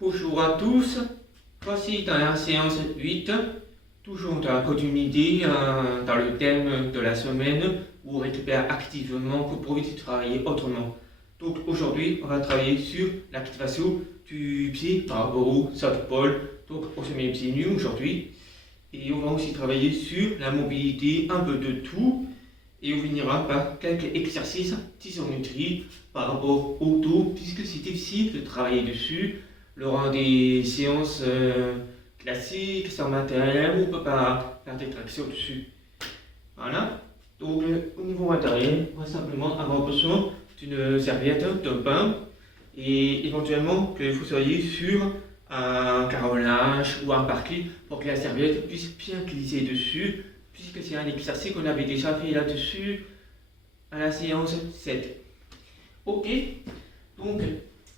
Bonjour à tous, voici dans la séance 8, toujours dans la continuité, dans le thème de la semaine où on récupère activement pour éviter de travailler autrement. Donc aujourd'hui, on va travailler sur l'activation du pied par rapport au South Pole. Donc on se met pieds nus aujourd'hui et on va aussi travailler sur la mobilité, un peu de tout. Et on finira par quelques exercices d'isométrie par rapport au dos, puisque c'est difficile de travailler dessus lors des séances classiques, sans matériel, où on ne peut pas faire des tractions dessus. Voilà. Donc au niveau matériel, on va simplement avoir besoin d'une serviette, d'un bain, et éventuellement que vous soyez sur un carrelage ou un parquet pour que la serviette puisse bien glisser dessus, puisque c'est un exercice qu'on avait déjà fait là-dessus à la séance 7. Ok, donc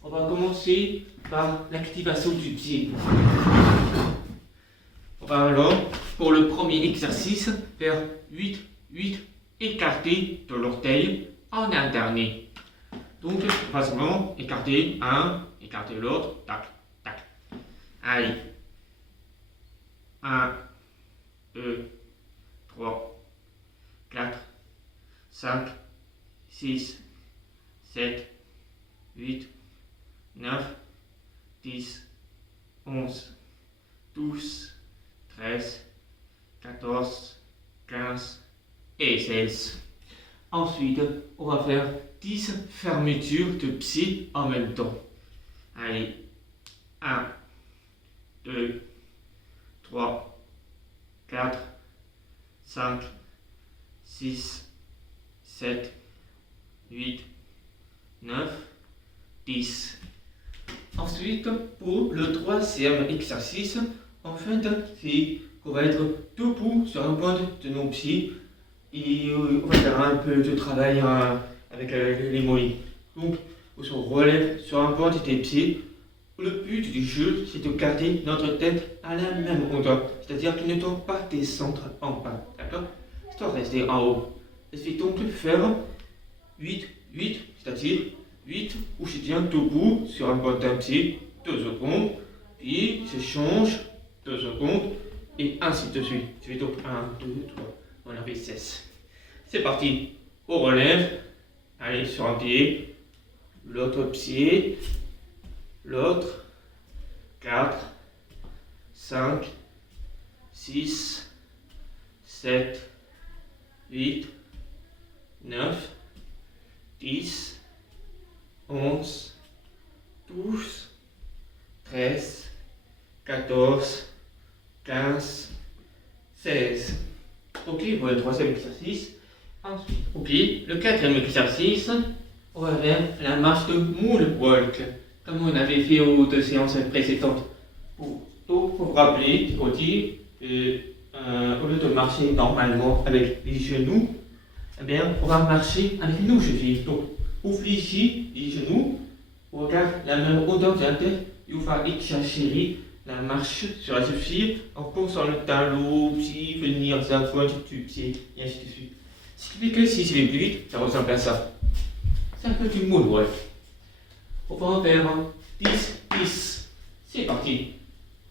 on va commencer par l'activation du pied. On va alors, pour le premier exercice, faire 8 écartés de l'orteil en alterné. Donc, on va simplement écarter un, écarter l'autre, tac, tac. Allez. 1, 2, 3, 4, 5, 6, 7, 8, 9, 10, 11, 12, 13, 14, 15 et 16. Ensuite, on va faire 10 fermetures de pieds en même temps. Allez, 1, 2, 3, 4, 5, 6, 7, 8, 9, 10. Ensuite, pour le troisième exercice, en fait, c'est qu'on va être debout sur un point de nos pieds et on va faire un peu de travail avec les mollets. Donc, on se relève sur un point des pieds. Le but du jeu, c'est de garder notre tête à la même hauteur, c'est-à-dire qu'il ne doit pas descendre en bas, d'accord? Il doit rester en haut. Et c'est donc faire 8, c'est-à-dire 8 où je tiens debout sur un point d'un pied, 2 secondes, puis je change, 2 secondes, et ainsi de suite. Je fais donc 1, 2, 3, on avait 16. C'est parti, on relève, allez sur un pied, l'autre pied, l'autre, 4, 5, 6, 7, 8, 9, 10, 11, 12, 13, 14, 15, 16. Ok, pour le troisième exercice. Ensuite, ok, le quatrième exercice, on va faire la marche de moonwalk, comme on avait fait aux 2 séances précédentes. Donc, pour vous rappeler, on dit, au lieu de marcher normalement avec les genoux, eh bien, on va marcher avec nos chevilles. Donc, on fléchit les genoux, on regarde la même hauteur de la tête et on va exagérer la marche sur la cheville en poussant le talon, puis venir vers la pointe du pied, et ainsi de suite. Ce qui fait que si je vais plus vite, ça ressemble à ça. C'est un peu du moonwalk. On va en faire 10. C'est parti.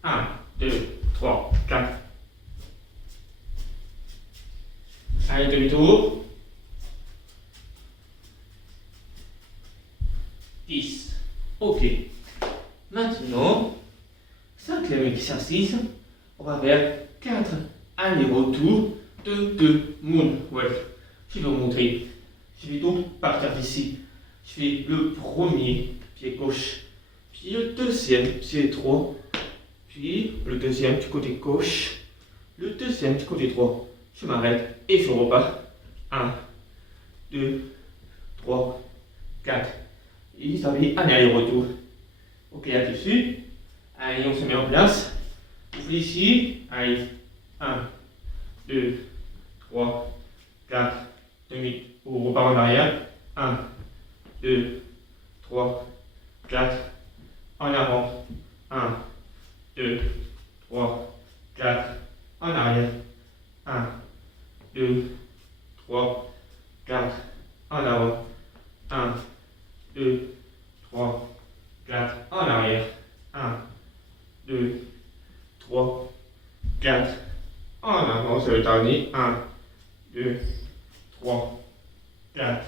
1, 2, 3, 4. Allez, demi-tour. 10. Ok. Maintenant, cinquième exercice, on va faire 4 allers-retours de moonwalk. Je vais vous montrer. Je vais donc partir d'ici. Je fais le premier pied gauche, puis le deuxième pied droit, puis le deuxième du côté gauche, le deuxième du côté droit. Je m'arrête et je repars. 1, 2, 3, 4. Et ça fait un aller-retour. Ok, là-dessus. Allez, on se met en place. Vous ici. Allez. 1, 2, 3, 4, demi. On repart en arrière. 1, 2, 3, 4. En avant. 1, 2, 3, 4. En arrière. 1, 2, 3, 4. En avant. 1, 2, 3, 4. En arrière. 1, le dernier. 1, 2, 3, 4.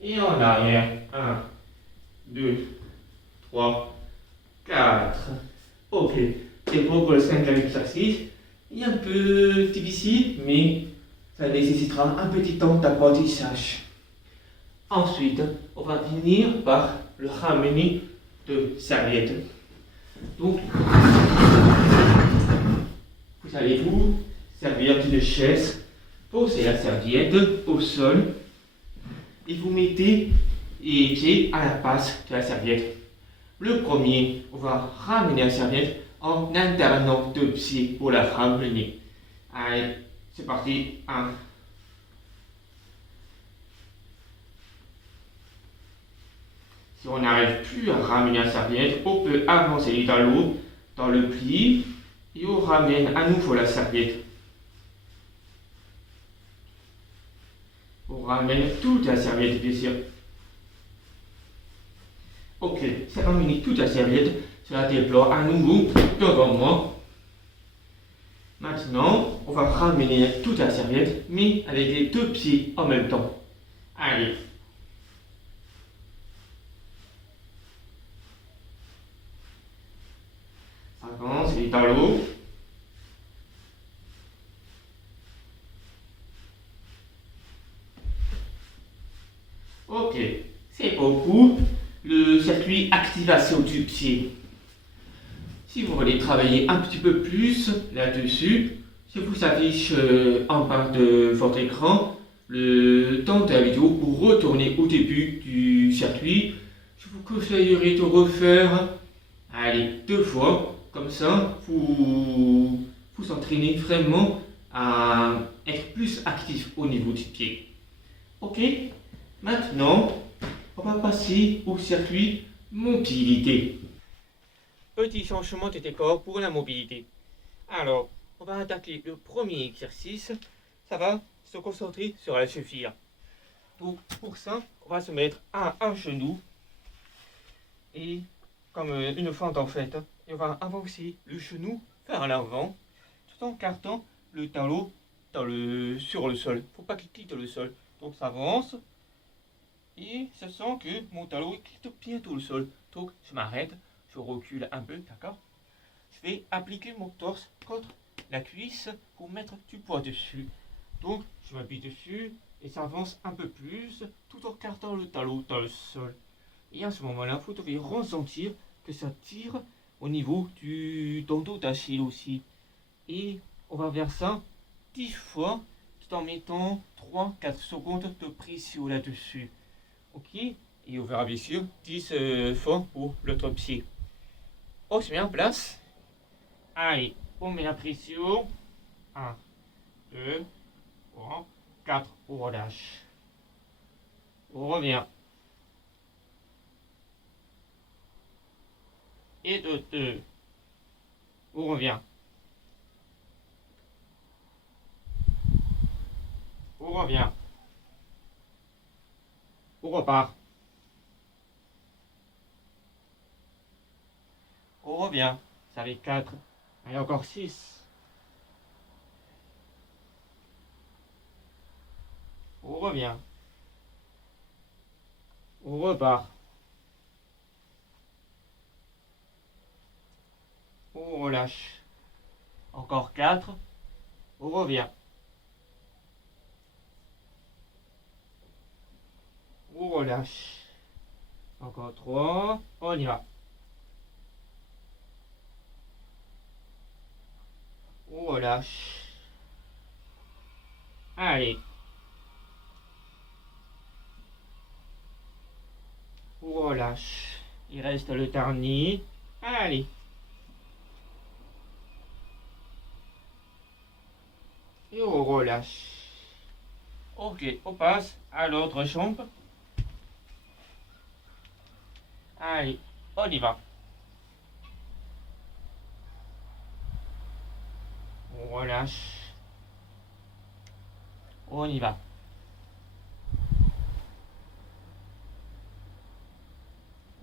Et en arrière. 1, 2, 3, 4. Ok. Et pour le cinquième exercice, il est un peu difficile, mais ça nécessitera un petit temps d'apprentissage. Ensuite, on va finir par le ramener de serviette. Donc, vous allez vous servir d'une chaise, posez la serviette au sol et vous mettez les pieds à la base de la serviette. Le premier, on va ramener la serviette en alternant deux pieds pour la ramener. Allez, c'est parti. 1. Si on n'arrive plus à ramener la serviette, on peut avancer les talons dans le pli et on ramène à nouveau la serviette. On ramène toute la serviette, bien sûr. Ok, c'est ramené toute la serviette. Cela déploie à nouveau devant moi. Maintenant, on va ramener toute la serviette, mais avec les deux pieds en même temps. Allez. Ça avance, les talons. Ok, c'est beaucoup le circuit activation du pied. Si vous voulez travailler un petit peu plus là-dessus, je vous affiche en bas de votre écran le temps de la vidéo pour retourner au début du circuit. Je vous conseillerais de refaire, allez, 2 fois, comme ça vous vous entraînez vraiment à être plus actif au niveau du pied. Ok, maintenant on va passer au circuit mobilité. Petit changement de décor pour la mobilité. Alors, on va attaquer le premier exercice. Ça va se concentrer sur la cheville. Donc, pour ça, on va se mettre à un genou et comme une fente en fait. Et on va avancer le genou vers l'avant tout en cartant le talon sur le sol. Il ne faut pas qu'il quitte le sol. Donc, ça avance et je sens que mon talon quitte bientôt le sol. Donc, je m'arrête. Je recule un peu, d'accord? Je vais appliquer mon torse contre la cuisse pour mettre du poids dessus. Donc, je m'appuie dessus et ça avance un peu plus tout en cartant le talon dans le sol. Et à ce moment-là, vous devez ressentir que ça tire au niveau du tendon d'Achille aussi. Et on va faire ça 10 fois tout en mettant 3-4 secondes de pression là-dessus. Ok? Et on verra bien sûr 10 fois pour l'autre pied. On se met en place. Allez, on met la pression. 1, 2, 3, 4. On relâche. On revient. Et de 2. On revient. On revient. On repart. On revient. Ça fait 4. Allez, encore 6. On revient. On repart. On relâche. Encore 4. On revient. On relâche. Encore 3. On y va. On relâche. Allez. On relâche. Il reste le dernier. Allez. Et on relâche. Ok, on passe à l'autre jambe. Allez, on y va. On relâche. On y va.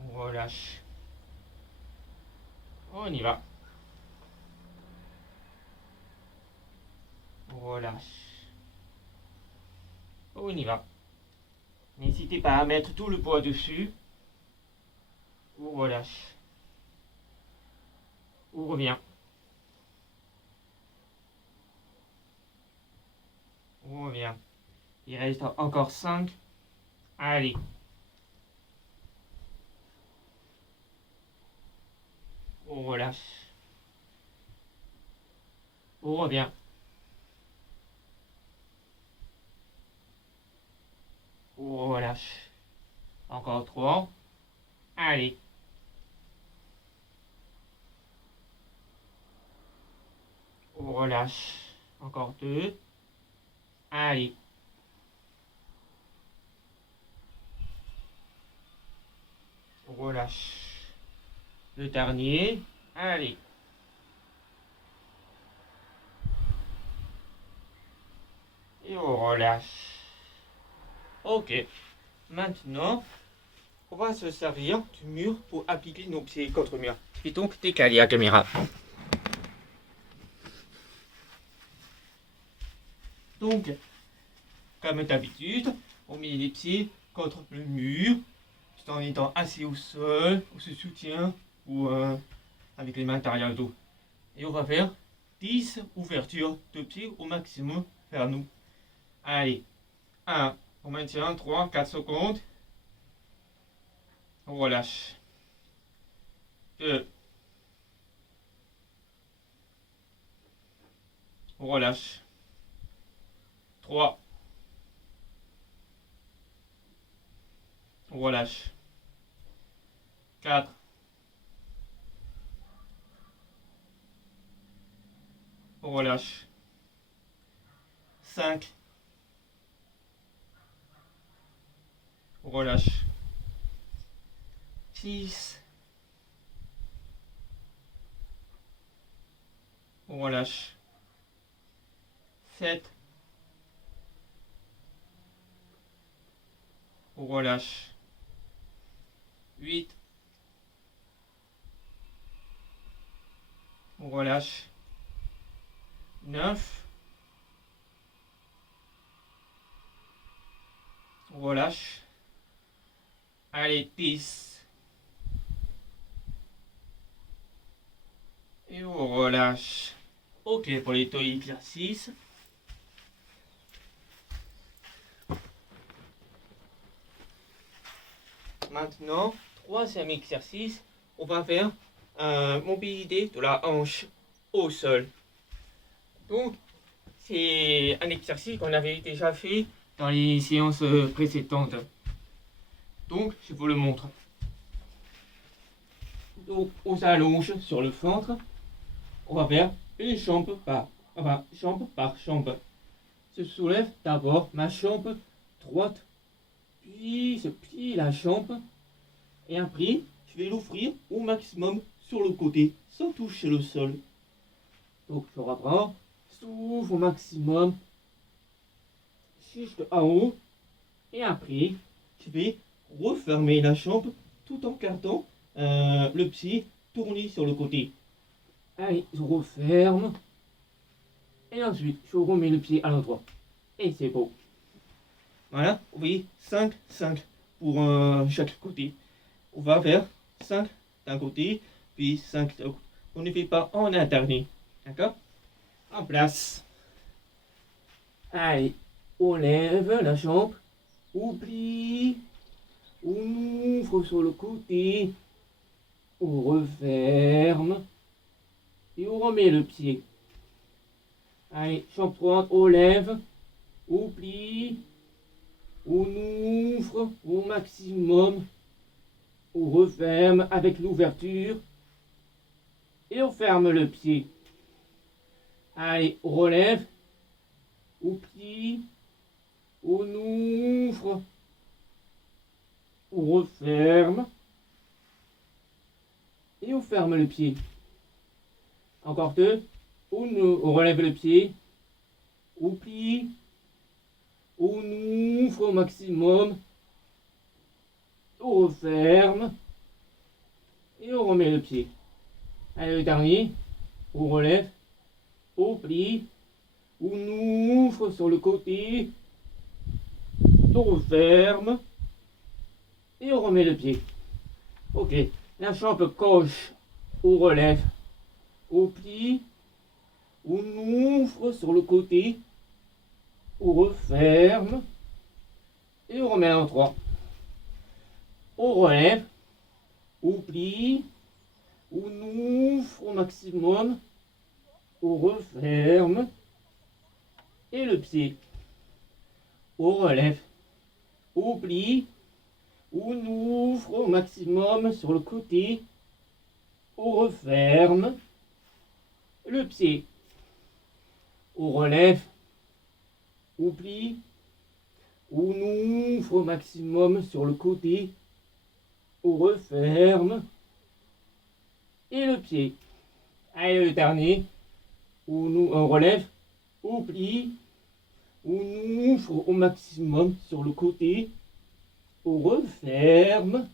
On relâche. On y va. On on relâche. On y va. N'hésitez pas à mettre tout le poids dessus. On relâche. On revient. On revient. Il reste encore 5. Allez. On relâche. On revient. On relâche. Encore 3. Allez. On relâche. Encore 2. Allez. On relâche. Le dernier. Allez. Et on relâche. Ok. Maintenant, on va se servir du mur pour appliquer nos pieds contre le mur. Je vais donc décaler la caméra. Donc, comme d'habitude, on met les pieds contre le mur, tout en étant assis au sol, on se soutient ou avec les mains derrière le dos. Et on va faire 10 ouvertures de pieds au maximum vers nous. Allez, 1, on maintient, 3, 4 secondes. On relâche. 2. On relâche. 3. On relâche. 4. On relâche. 5. On relâche. 6. On relâche. 7. On relâche. 8. On relâche. 9. On relâche. Allez, 10. Et on relâche. Ok, pour les exercices. Maintenant, troisième exercice, on va faire mobilité de la hanche au sol. Donc, c'est un exercice qu'on avait déjà fait dans les séances précédentes. Donc, je vous le montre. Donc, on s'allonge sur le ventre. On va faire une jambe par jambe. Je soulève d'abord ma jambe droite, puis je plie la jambe. Et après, je vais l'ouvrir au maximum sur le côté, sans toucher le sol. Donc, je reprends, s'ouvre au maximum, juste en haut. Et après, je vais refermer la jambe tout en gardant le pied tourné sur le côté. Allez, je referme. Et ensuite, je remets le pied à l'endroit. Et c'est beau. Voilà, vous voyez, 5, 5 pour chaque côté. On va faire 5 d'un côté, puis 5 de l'autre. On ne fait pas en alterné. D'accord? En place. Allez, on lève la jambe. On plie. On ouvre sur le côté. On referme. Et on remet le pied. Allez, jambe droite, on lève. On plie. On ouvre au maximum. On referme avec l'ouverture. Et on ferme le pied. Allez, on relève. On plie. On ouvre. On referme. Et on ferme le pied. Encore 2. On relève le pied. On plie. On ouvre au maximum. On referme. Et on remet le pied. Allez, le dernier. On relève. On plie. On ouvre sur le côté, on referme et on remet le pied. Ok, la jambe gauche, on relève, on plie, on ouvre sur le côté, on referme et on remet en trois. On relève, on plie, on ouvre au maximum, on referme et le pied. On relève, on plie, on ouvre au maximum sur le côté, on referme le pied. On relève, on plie, on ouvre au maximum sur le côté, on referme et le pied. Allez, le dernier, on relève, on plie, on ouvre au maximum sur le côté, on referme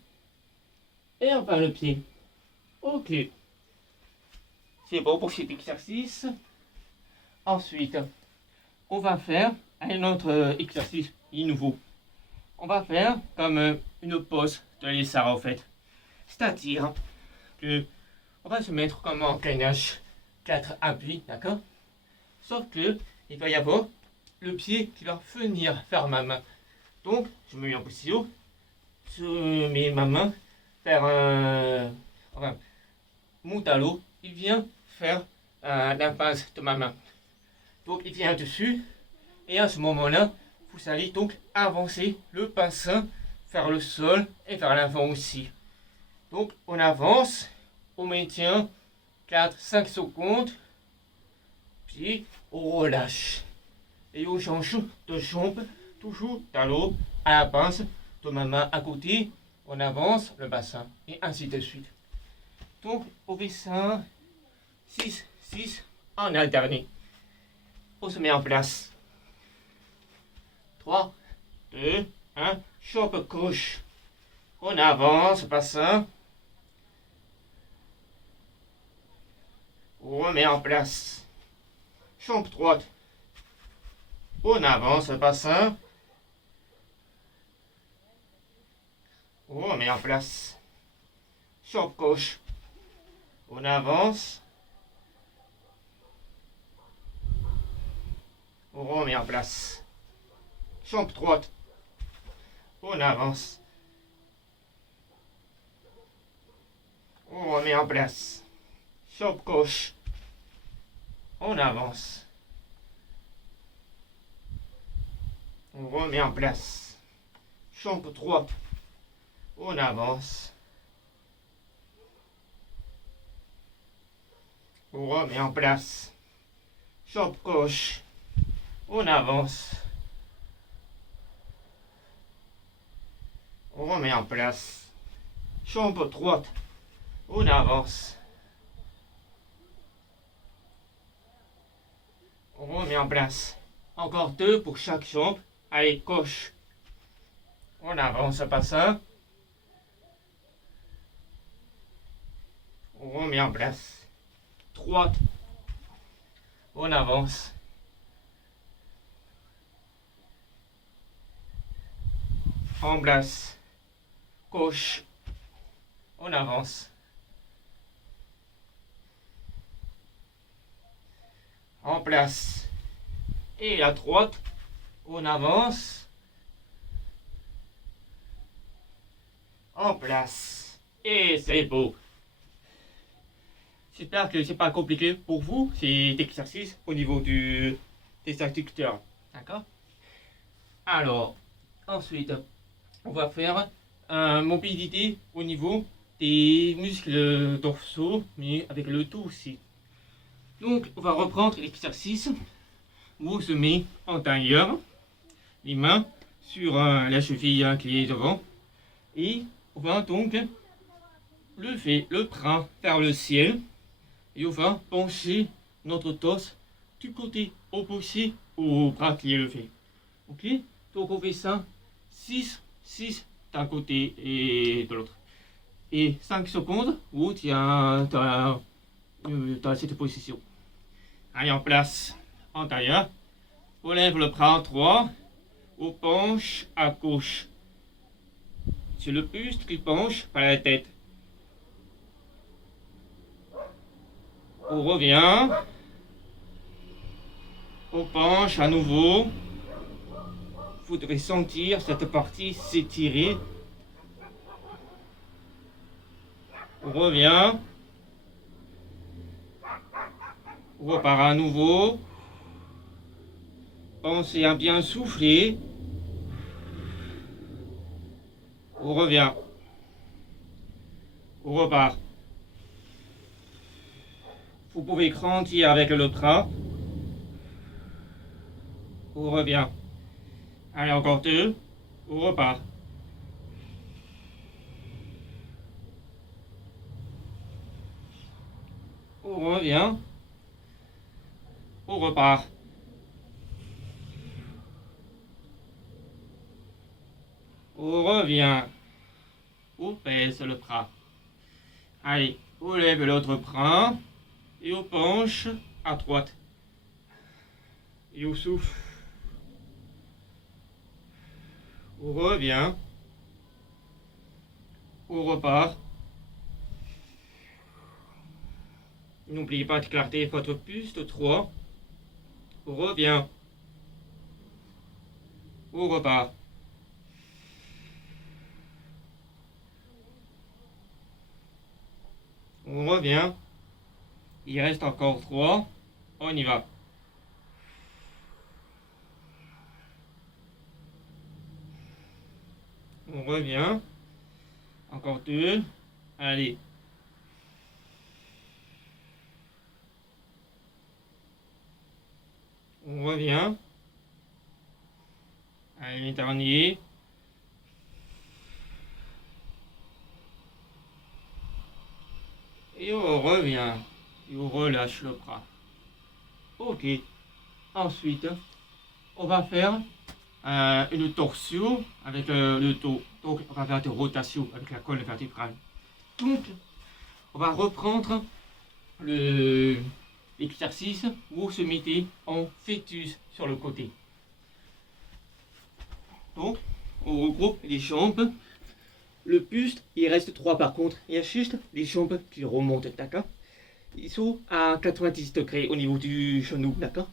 et enfin le pied. Ok, c'est bon pour cet exercice. Ensuite, on va faire un autre exercice nouveau. On va faire comme une pause de l'essai en fait. C'est-à-dire que on va se mettre comme en gainage 4 appuis, d'accord? Sauf que il va y avoir le pied qui va venir faire ma main. Donc, je me mets en position, je mets ma main vers mon talon, il vient faire la base de ma main. Donc, il vient dessus, et à ce moment-là, vous allez donc avancer le bassin vers le sol et vers l'avant aussi. Donc, on avance, on maintient 4-5 secondes, puis on relâche. Et on change de jambe, toujours talon à la base de ma main à côté, on avance le bassin, et ainsi de suite. Donc, on fait ça 6 en alterné. On se met en place. 3, 2, 1, jambe gauche. On avance le bassin. On remet en place. Jambe droite. On avance le bassin. On remet en place. Jambe gauche. On avance. On remet en place. Jambe droite. On avance. On remet en place. Jambe gauche. On avance. On remet en place. Jambe droite. On avance. On remet en place. Jambe gauche. On avance. On remet en place. Jambe droite. On avance. On remet en place. Encore 2 pour chaque jambe. Allez, gauche. On avance le bassin. On remet en place. Droite. On avance. En place. Gauche. On avance. En place. Et la droite. On avance. En place. Et c'est beau. J'espère que c'est pas compliqué pour vous, cet exercice au niveau des adducteurs. D'accord? Alors, ensuite, on va faire une mobilité au niveau des muscles dorsaux, mais avec le dos aussi. Donc, on va reprendre l'exercice où on se met en tailleur, les mains sur la cheville qui est devant, et on va donc lever le bras vers le ciel, et on va pencher notre torse du côté opposé au bras qui est levé. Ok? Donc on fait ça 6 d'un côté et de l'autre. Et 5 secondes où tu as dans cette position. Allez, en place. antérieur. On lève le bras en 3. On penche à gauche. C'est le buste qui penche par la tête. On revient. On penche à nouveau. Vous devez sentir cette partie s'étirer. On revient. On repart à nouveau. Pensez à bien souffler. On revient. On repart. Vous pouvez grandir avec le bras. On revient. Allez, encore 2. On repart. On revient. On repart. On revient. On baisse le bras. Allez, on lève l'autre bras. Et on penche à droite. Et on souffle. On revient. On repart. N'oubliez pas de garder votre buste 3. On revient. On repart. On revient. Il reste encore 3. On y va. On revient. Encore 2. Allez. On revient. Allez, dernier. Et on revient. Et on relâche le bras. Ok. Ensuite, on va faire une torsion avec le dos. Donc, on va faire des rotations avec la colonne vertébrale. Donc, on va reprendre l'exercice où se mettez en fœtus sur le côté. Donc, on regroupe les jambes. Le buste, il reste 3 par contre. Il y a juste les jambes qui remontent, d'accord? Ils sont à 90 degrés au niveau du genou, d'accord?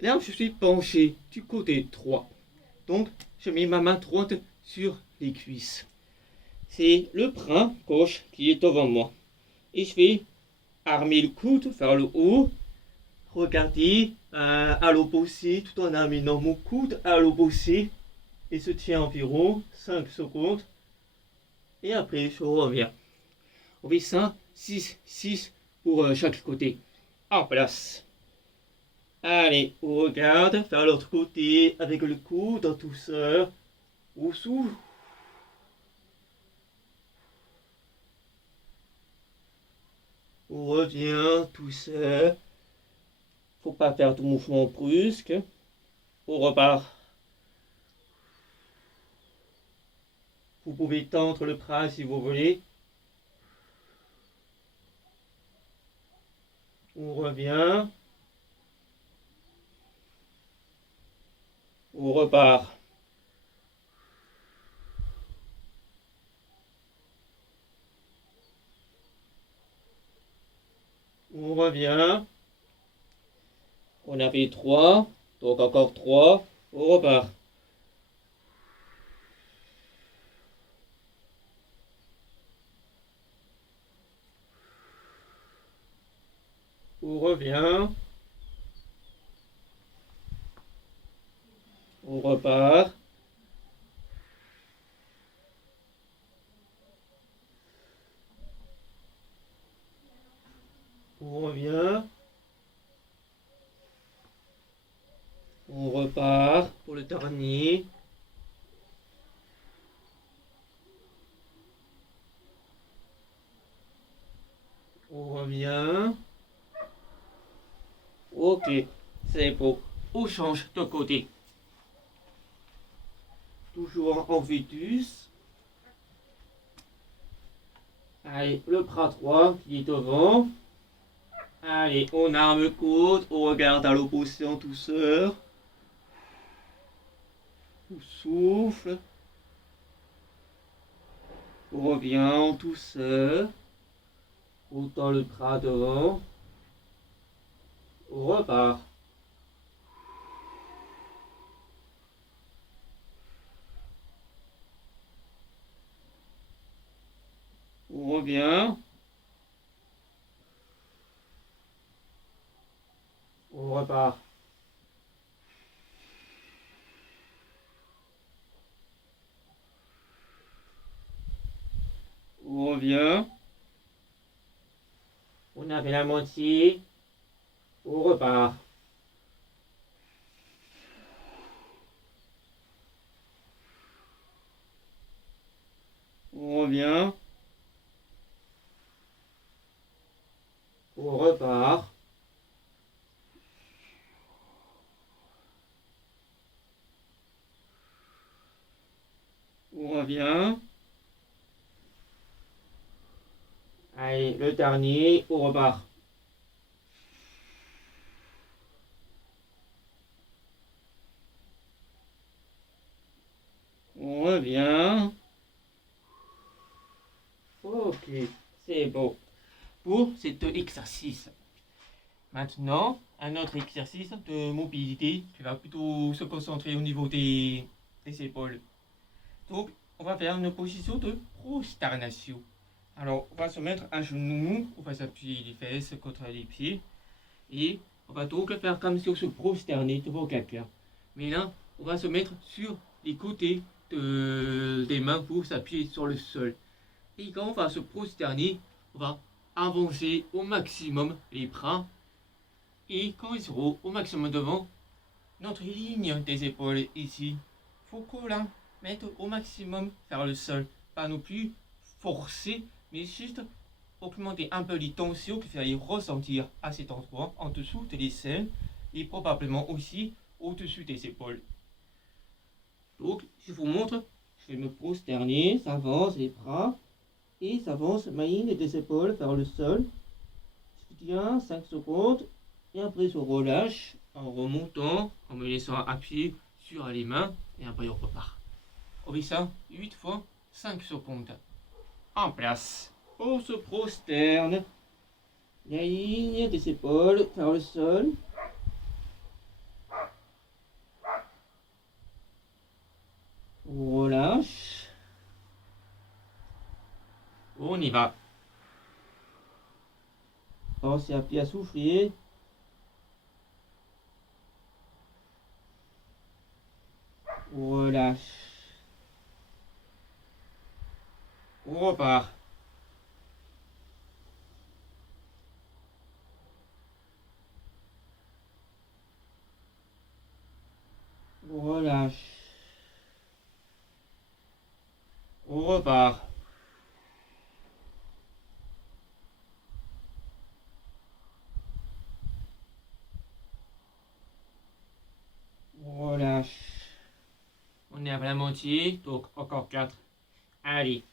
Là, je suis penché du côté droit. Donc, je mets ma main droite sur les cuisses. C'est le bras gauche qui est devant moi. Et je vais armer le coude vers le haut. Regardez à l'opposé, tout en amenant mon coude à l'opposé. Et se tient environ 5 secondes. Et après, je reviens. On fait ça 6 pour chaque côté. En place. Allez, on regarde vers l'autre côté avec le coude en douceur. On souffle. On revient douceur. Faut pas faire de mouvement brusque. On repart. Vous pouvez tendre le bras si vous voulez. On revient. On repart. On revient. On a fait 3. Donc encore 3. On repart. On revient. On repart. On revient. On repart pour le dernier. On revient. Ok, c'est beau. On change de côté. Toujours en fœtus. Allez, le bras droit qui est devant. Allez, on arme le côte, on regarde à l'opposé en douceur. On souffle. On revient en douceur. On tend le bras devant. On repart. On revient. On repart. On revient. On a fait la moitié. On repart. On revient. On repart. On revient. Allez, le dernier, on repart. On revient. Ok, c'est bon. Pour cet exercice. Maintenant, un autre exercice de mobilité. Tu vas plutôt se concentrer au niveau des épaules. Donc, on va faire une position de prosternation. Alors, on va se mettre à genoux, on va s'appuyer les fesses contre les pieds. Et on va donc faire comme si on se prosternait devant quelqu'un. Mais là, on va se mettre sur les côtés des mains pour s'appuyer sur le sol. Et quand on va se prosterner, on va avancer au maximum les bras. Et quand ils seront au maximum devant notre ligne des épaules ici, il faut qu'on la mette au maximum vers le sol. Pas non plus forcer, mais juste augmenter un peu les tensions que vous allez ressentir à cet endroit, en dessous de l'aisselle et probablement aussi au-dessus des épaules. Donc, je vous montre, je vais me prosterner, ça avance les bras et ça avance ma ligne des épaules vers le sol. Je tiens 5 secondes et après je relâche en remontant, en me laissant appuyer sur les mains et après on repart. On fait ça 8 fois 5 secondes. En place. On se prosterne. La ligne des épaules vers le sol. On relâche. On y va. Pensez à bien souffler. On relâche. On repart. On relâche. On repart. On relâche. On est à la moitié, donc encore 4. Allez.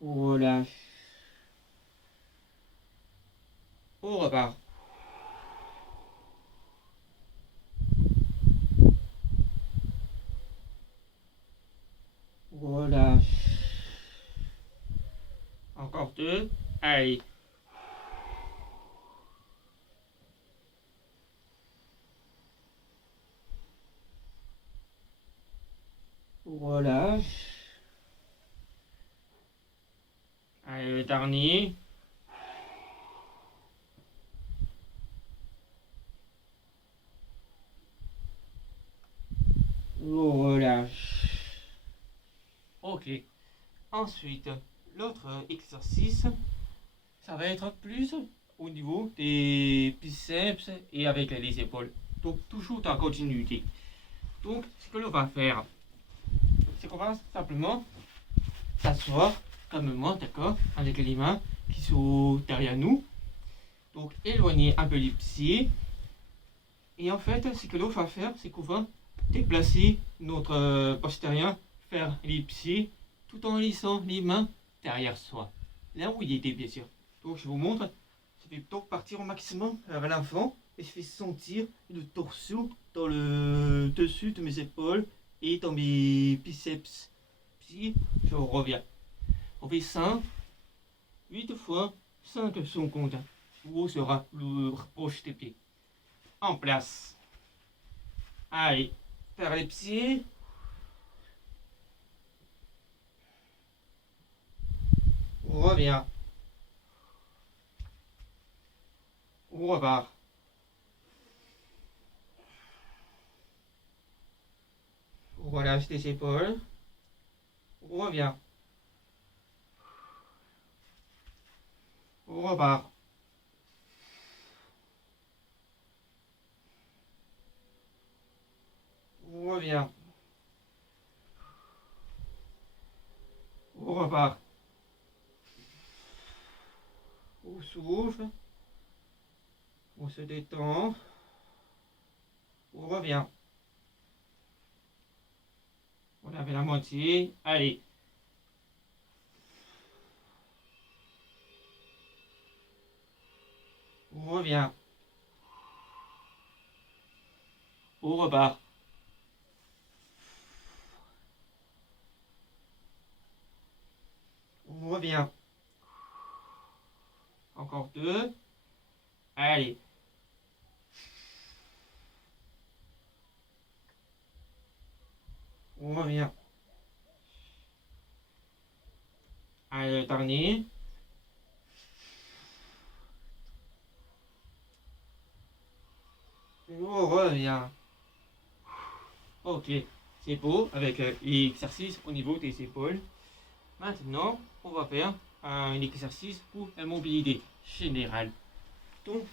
On relâche. On repart. Relâche. Encore 2. Allez. Relâche. Allez, le dernier. On relâche. Ok. Ensuite, l'autre exercice, ça va être plus au niveau des biceps et avec les épaules. Donc, toujours en continuité. Donc, ce que l'on va faire, c'est qu'on va simplement s'asseoir comme moi, d'accord, avec les mains qui sont derrière nous. Donc, éloigner un peu les pieds. Et en fait, ce que l'on va faire, c'est qu'on va déplacer notre postérieur faire les pieds tout en laissant les mains derrière soi. Là où il était, bien sûr. Donc je vous montre. Je vais donc partir au maximum vers l'avant et je vais sentir le torsion dans le dessus de mes épaules et dans mes biceps. Puis je reviens. On fait 5, 8 fois 5 secondes. Où sera le proche des pieds. En place. Allez, faire les pieds. On revient. On repart. On relâche les épaules. On revient. On repart. On revient. On repart. On souffle. On se détend. On revient. On avait la moitié. Allez. On revient. On repart. On revient. Encore 2. Allez. On revient. Allez, le dernier. On revient. Ok, c'est beau avec l'exercice au niveau des épaules. Maintenant, on va faire un exercice pour la mobilité générale. Donc,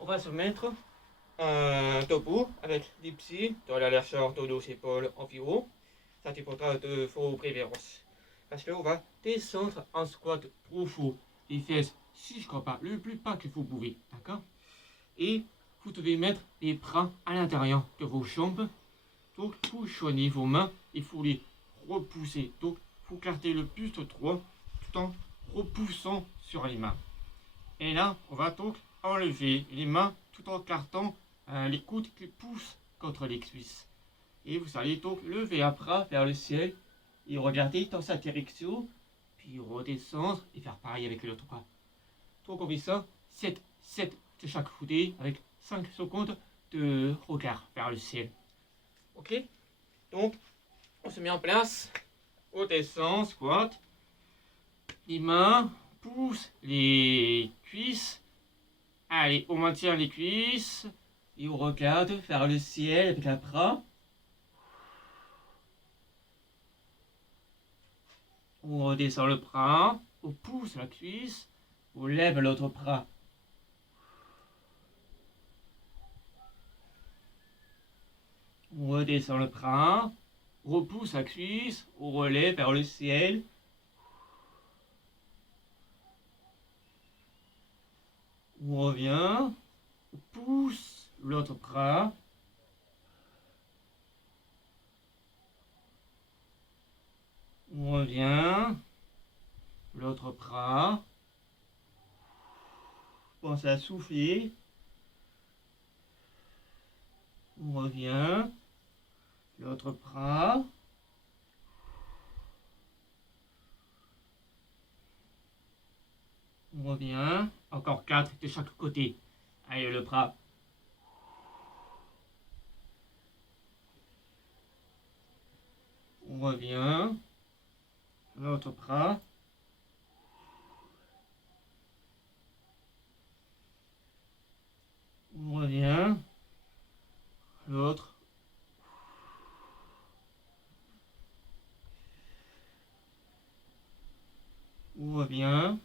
on va se mettre un topo avec les pieds dans la largeur de nos épaules environ. Ça dépendra de vos préférences. Parce qu'on va descendre en squat profond, les fesses jusqu'en bas, le plus bas que vous pouvez. D'accord? Et vous devez mettre les bras à l'intérieur de vos jambes. Donc, vous joignez vos mains et vous les repoussez. Donc, vous gardez le buste droit tout en repoussant sur les mains. Et là, on va donc enlever les mains tout en gardant les coudes qui poussent contre les cuisses. Et vous allez donc lever un bras vers le ciel et regarder dans sa direction, puis redescendre et faire pareil avec l'autre bras. Donc on fait ça 7 de chaque côté avec 5 secondes de regard vers le ciel. Ok? Donc, on se met en place. On descend, squat. Les mains poussent les cuisses. Allez, on maintient les cuisses. Et on regarde vers le ciel avec un bras. On redescend le bras. On pousse la cuisse. On lève l'autre bras. On redescend le bras. On repousse la cuisse. On relève vers le ciel. On revient. On pousse l'autre bras. On revient. L'autre bras. Pense à souffler. On revient. L'autre bras. On revient. Encore 4 de chaque côté. Allez, le bras. On revient. L'autre bras. On revient. L'autre. On revient.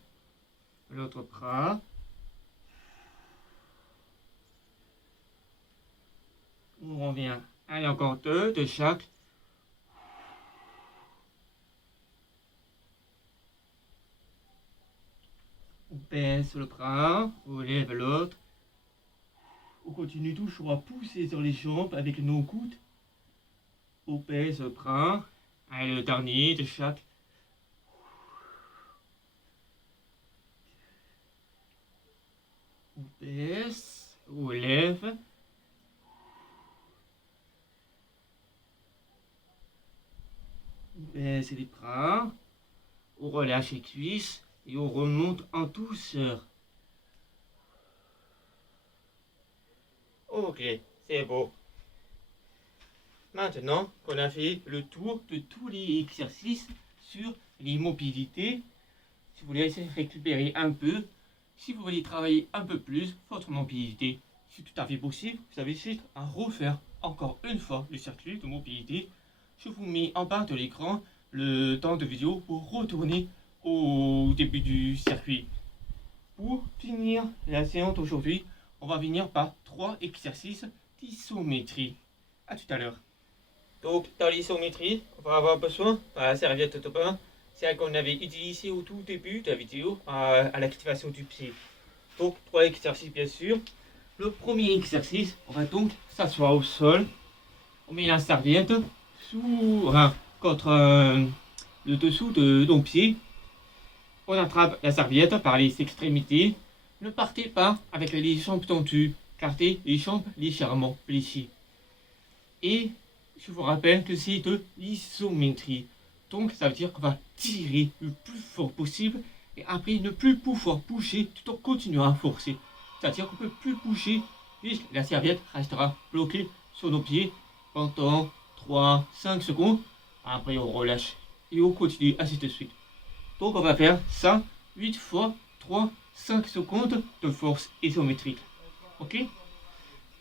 L'autre bras. On revient. Allez, encore 2 de chaque. On baisse le bras. On lève l'autre. On continue toujours à pousser sur les jambes avec nos coudes. On baisse le bras. Allez, le dernier de chaque. On baisse, on lève. On baisse les bras. On relâche les cuisses et on remonte en douceur. Ok, c'est beau. Maintenant qu'on a fait le tour de tous les exercices sur l'immobilité, si vous voulez essayer de récupérer un peu, si vous voulez travailler un peu plus votre mobilité, c'est tout à fait possible. Vous avez juste à refaire encore une fois le circuit de mobilité. Je vous mets en bas de l'écran le temps de vidéo pour retourner au début du circuit. Pour finir la séance d'aujourd'hui, on va finir par 3 exercices d'isométrie. A tout à l'heure. Donc, dans l'isométrie, on va avoir besoin de la serviette de bain, celle qu'on avait utilisée au tout début de la vidéo à l'activation du pied. Donc, 3 exercices bien sûr. Le premier exercice, on va donc s'asseoir au sol. On met la serviette contre le dessous de nos pieds. On attrape la serviette par les extrémités. Ne partez pas avec les jambes tendues. Gardez les jambes légèrement fléchies. Et je vous rappelle que c'est de l'isométrie. Donc ça veut dire qu'on va tirer le plus fort possible et après ne plus pouvoir bouger tout en continuant à forcer. C'est-à-dire qu'on ne peut plus bouger puisque la serviette restera bloquée sur nos pieds pendant 3-5 secondes. Après on relâche et on continue ainsi de suite. Donc on va faire ça 8 fois 3-5 secondes de force isométrique. Ok?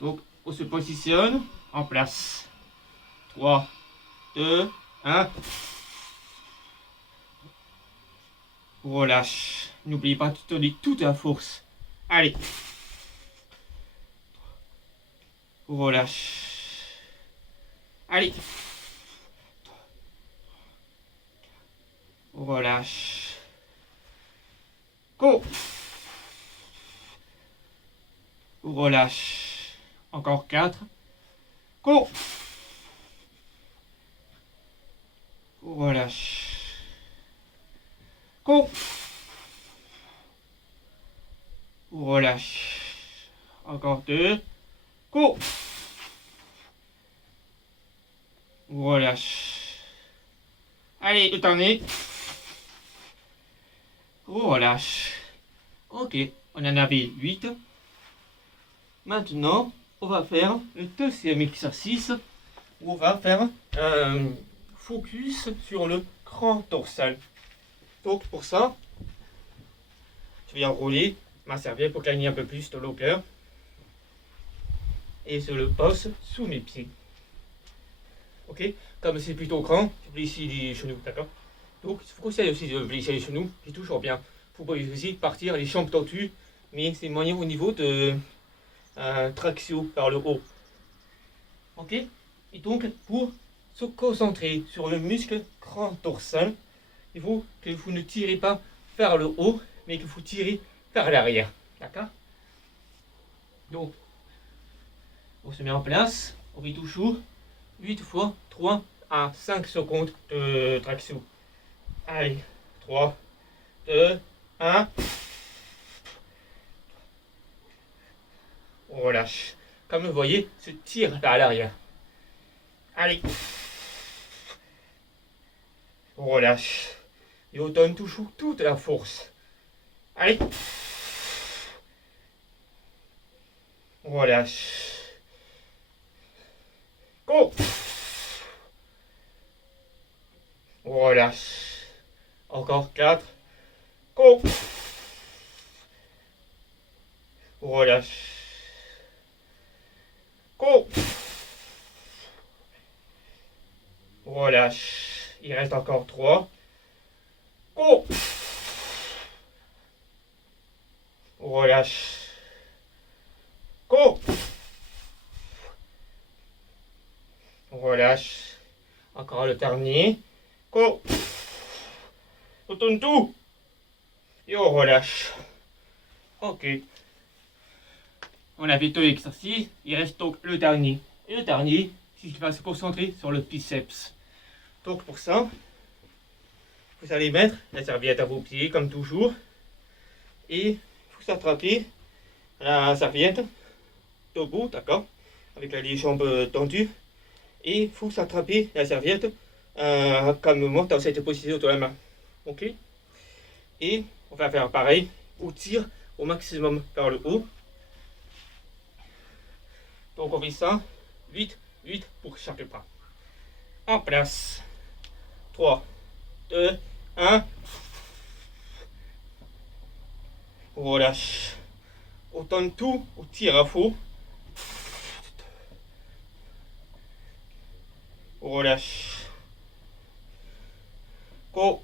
Donc on se positionne en place. 3, 2, 1. Relâche. N'oubliez pas de donner toute la force. Allez. Relâche. Allez. Relâche. Go. Relâche. Encore 4. Go. Relâche. Go. Relâche. Encore 2. Go. Relâche. Allez, le dernier. Relâche. Ok, on en avait 8. Maintenant, on va faire le deuxième exercice où on va faire un focus sur le grand dorsal. Donc pour ça, je vais enrouler ma serviette pour gagner un peu plus de longueur et je le pose sous mes pieds. Ok, comme c'est plutôt grand, je plie les genoux, d'accord? Donc je vous conseille aussi de plisser les genoux, c'est toujours bien. Vous pouvez aussi partir les jambes tendues, mais c'est moyen au niveau de traction par le haut. Ok, et donc pour se concentrer sur le muscle grand dorsal, il faut que vous ne tirez pas vers le haut, mais que vous tirez vers l'arrière. D'accord? Donc, on se met en place. On fait toujours 8 fois 3 à 5 secondes de traction. Allez, 3, 2, 1. On relâche. Comme vous voyez, se tire vers l'arrière. Allez. On relâche. Et on donne toujours toute la force. Allez. On relâche. Go. On relâche. Encore 4. Go. On relâche. Go. On relâche. Il reste encore 3. Go. On relâche. Go. On relâche. Encore le dernier. Go. On tourne tout. Et on relâche. Ok. On avait 2 exercices. Il reste donc le dernier. Et le dernier, si je vais se concentrer sur le biceps. Donc pour ça, vous allez mettre la serviette à vos pieds comme toujours et vous attrapez la serviette debout, d'accord, avec les jambes tendues, et vous attrapez la serviette calmement dans cette position de la main, ok. Et on va faire pareil, on tire au maximum vers le haut. Donc on fait ça, 8 pour chaque pas. En place. 3, 2, 1. On relâche. On donne tout, on tire à fond. On relâche. Go.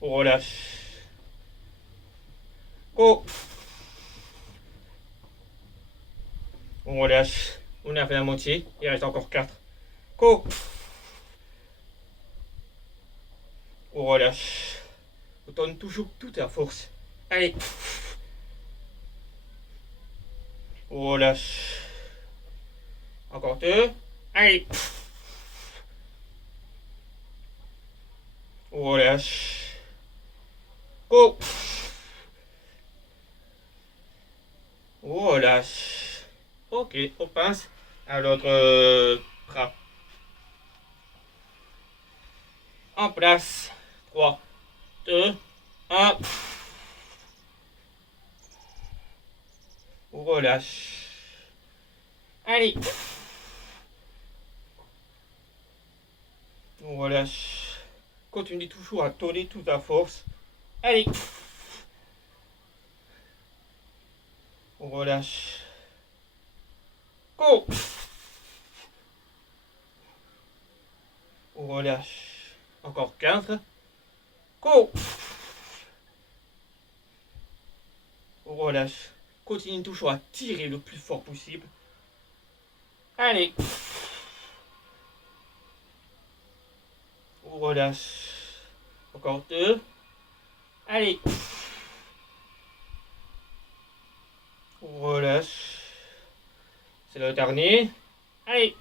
On relâche. Go. On relâche. On a fait la moitié. Il reste encore 4. Go. On relâche. On donne toujours toute la force. Allez. On relâche. Encore 2. Allez. On relâche. Go. On relâche. Ok, on passe à l'autre bras. En place. 3, 2, 1. On relâche. Allez. On relâche. Continue toujours à donner toute la force. Allez. On relâche. Go. On relâche. Encore 4. Go. On relâche. Continue toujours à tirer le plus fort possible. Allez. On relâche. Encore 2. Allez. On relâche. C'est le dernier. Allez.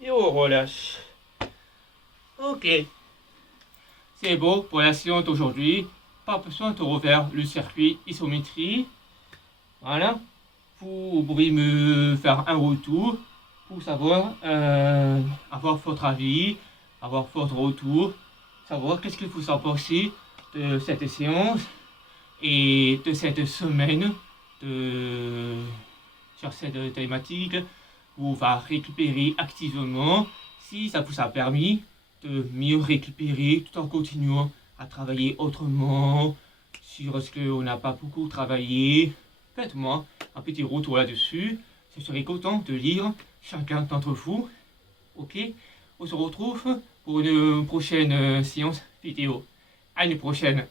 Et on relâche. Ok. C'est beau pour la séance d'aujourd'hui. Pas besoin de refaire le circuit isométrie. Voilà. Vous pouvez me faire un retour pour savoir, avoir votre avis, avoir votre retour, savoir qu'est-ce que vous en pensez de cette séance et de cette semaine sur cette thématique. On va récupérer activement si ça vous a permis de mieux récupérer tout en continuant à travailler autrement sur ce qu'on n'a pas beaucoup travaillé. Faites-moi un petit retour là-dessus. Je serai content de lire chacun d'entre vous. Ok, on se retrouve pour une prochaine séance vidéo. À une prochaine.